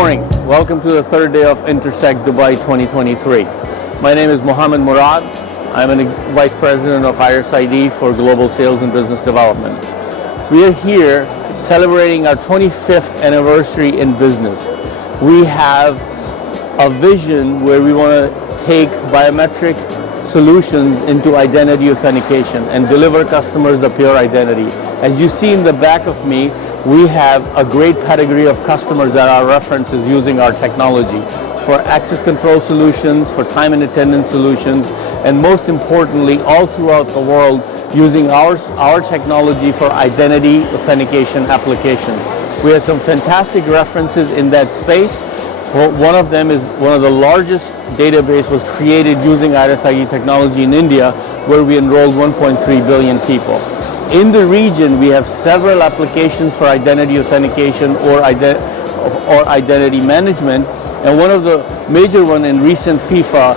morning. Welcome to the third day of Intersec Dubai 2023. My name is Mohammed Murad. I'm a Vice President of ID for Global Sales and Business Development. We are here celebrating our 25th anniversary in business. We have a vision where we want to take biometric solutions into identity authentication and deliver customers the pure identity. As you see in the back of me, we have a great pedigree of customers that are references using our technology for access control solutions, for time and attendance solutions, and most importantly, all throughout the world using our technology for identity authentication applications. We have some fantastic references in that space. One of them is one of the largest database was created using Iris ID technology in India, where we enrolled 1.3 billion people. In the region, we have several applications for identity authentication or identity management, and one of the major one in recent FIFA,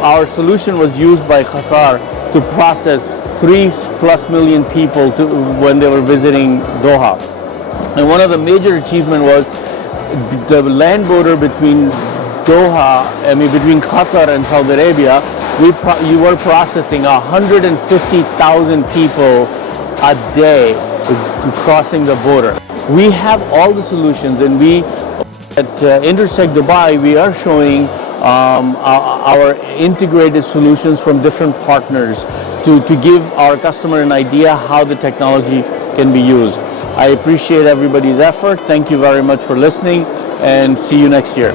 our solution was used by Qatar to process 3+ million people when they were visiting Doha. And one of the major achievement was the land border between between Qatar and Saudi Arabia. You were processing 150,000 people a day crossing the border. We have all the solutions, and we at Intersec Dubai, we are showing our integrated solutions from different partners to give our customer an idea how the technology can be used. I appreciate everybody's effort. Thank you very much for listening, and see you next year.